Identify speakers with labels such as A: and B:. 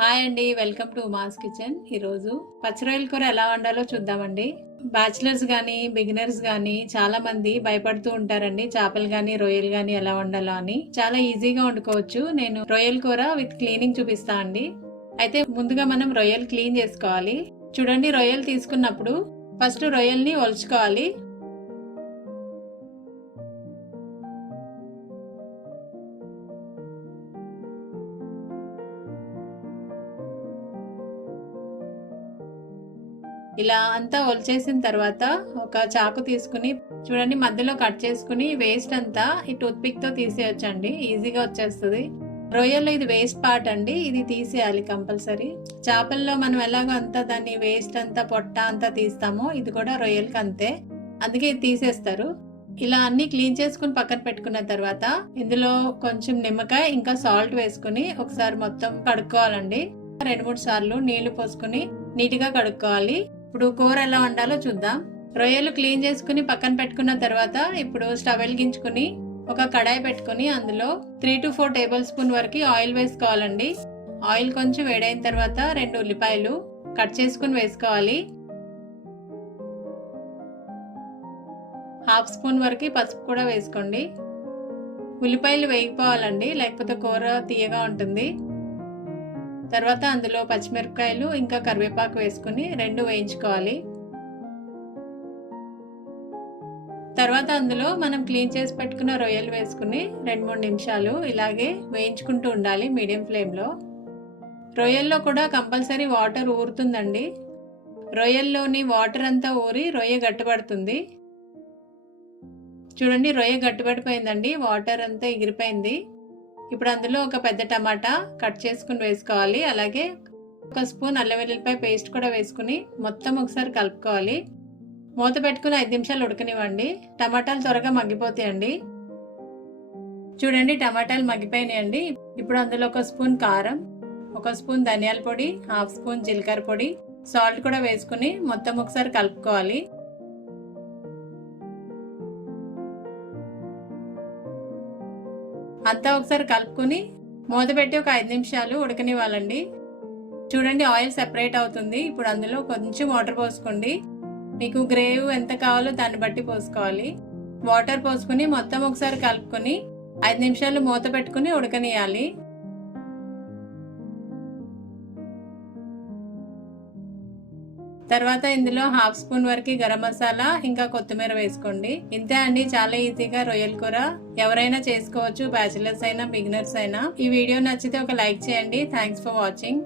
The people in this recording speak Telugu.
A: హాయ్ అండి వెల్కమ్ టు మాస్ కిచెన్. ఈరోజు పచ్చిరొయ్యల కూర ఎలా వండాలో చూద్దామండి. బ్యాచిలర్స్ కానీ బిగినర్స్ కానీ చాలా మంది భయపడుతూ ఉంటారండి చేపలు కానీ రొయ్యలు కానీ ఎలా వండాలో అని. చాలా ఈజీగా వండుకోవచ్చు. నేను రొయ్యల కూర విత్ క్లీనింగ్ చూపిస్తా అండి. అయితే ముందుగా మనం రొయ్యలు క్లీన్ చేసుకోవాలి. చూడండి రొయ్యలు తీసుకున్నప్పుడు ఫస్ట్ రొయ్యల్ని ఒలుచుకోవాలి. ఇలా అంతా ఒలిచేసిన తర్వాత ఒక చాకు తీసుకుని చూడండి మధ్యలో కట్ చేసుకుని వేస్ట్ అంతా ఈ టూత్ పిక్తో ఈజీగా వచ్చేస్తుంది. రొయ్యల్లో ఇది వేస్ట్ పార్ట్ అండి. ఇది తీసేయాలి కంపల్సరీ. చేపల్లో మనం ఎలాగో అంతా దాన్ని వేస్ట్ అంతా పొట్ట అంతా తీస్తామో ఇది కూడా రొయ్యలకి అంతే. అందుకే ఇది తీసేస్తారు. ఇలా అన్ని క్లీన్ చేసుకుని పక్కన పెట్టుకున్న తర్వాత ఇందులో కొంచెం నిమ్మకాయ ఇంకా సాల్ట్ వేసుకుని ఒకసారి మొత్తం కడుక్కోవాలండి. రెండు మూడు సార్లు నీళ్ళు పోసుకుని నీట్గా కడుక్కోవాలి. ఇప్పుడు కూర ఎలా వండాలో చూద్దాం. రొయ్యలు క్లీన్ చేసుకుని పక్కన పెట్టుకున్న తర్వాత ఇప్పుడు స్టవ్ వెలిగించుకుని ఒక కడాయి పెట్టుకుని అందులో three to four tablespoon వరకు ఆయిల్ వేసుకోవాలండి. ఆయిల్ కొంచెం వేడైన తర్వాత రెండు ఉల్లిపాయలు కట్ చేసుకుని వేసుకోవాలి. హాఫ్ స్పూన్ వరకు పసుపు కూడా వేసుకోండి. ఉల్లిపాయలు వేగిపోవాలండి లేకపోతే కూర తీయగా ఉంటుంది. తర్వాత అందులో పచ్చిమిరపకాయలు ఇంకా కరివేపాకు వేసుకుని రెండు వేయించుకోవాలి. తర్వాత అందులో మనం క్లీన్ చేసి పెట్టుకున్న రొయ్యలు వేసుకుని రెండు మూడు నిమిషాలు ఇలాగే వేయించుకుంటూ ఉండాలి మీడియం ఫ్లేమ్లో. రొయ్యల్లో కూడా కంపల్సరీ వాటర్ ఊరుతుందండి. రొయ్యల్లోని వాటర్ అంతా ఊరి రొయ్య గట్టిపడుతుంది చూడండి రొయ్య గట్టిపడిపోయిందండి వాటర్ అంతా ఎగిరిపోయింది. ఇప్పుడు అందులో ఒక పెద్ద టమాటా కట్ చేసుకుని వేసుకోవాలి. అలాగే ఒక స్పూన్ అల్లం వెల్లుల్లిపాయ పేస్ట్ కూడా వేసుకుని మొత్తం ఒకసారి కలుపుకోవాలి. మూత పెట్టుకుని ఐదు నిమిషాలు ఉడకనివ్వండి. టమాటాలు త్వరగా మగ్గిపోతాయండి. చూడండి టమాటాలు మగ్గిపోయినాయండి. ఇప్పుడు అందులో ఒక స్పూన్ కారం ఒక స్పూన్ ధనియాల పొడి హాఫ్ స్పూన్ జీలకర్ర పొడి సాల్ట్ కూడా వేసుకుని మొత్తం ఒకసారి కలుపుకోవాలి. అంతా ఒకసారి కలుపుకొని మూత పెట్టి ఒక ఐదు నిమిషాలు ఉడకనివ్వాలండి. చూడండి ఆయిల్ సెపరేట్ అవుతుంది. ఇప్పుడు అందులో కొంచెం వాటర్ పోసుకోండి. మీకు గ్రేవ్ ఎంత కావాలో దాన్ని బట్టి పోసుకోవాలి. వాటర్ పోసుకుని మొత్తం ఒకసారి కలుపుకొని ఐదు నిమిషాలు మూత పెట్టుకుని ఉడకనియాలి. తర్వాత ఇందులో హాఫ్ స్పూన్ వరకు గరం మసాలా ఇంకా కొత్తిమీర వేసుకోండి. ఇంతే అండి చాలా ఈజీగా రొయ్యల కూర. ఎవరైనా చేసుకోవచ్చు బ్యాచిలర్స్ అయినా బిగినర్స్ అయినా. ఈ వీడియో నచ్చితే ఒక లైక్ చేయండి. Thanks for watching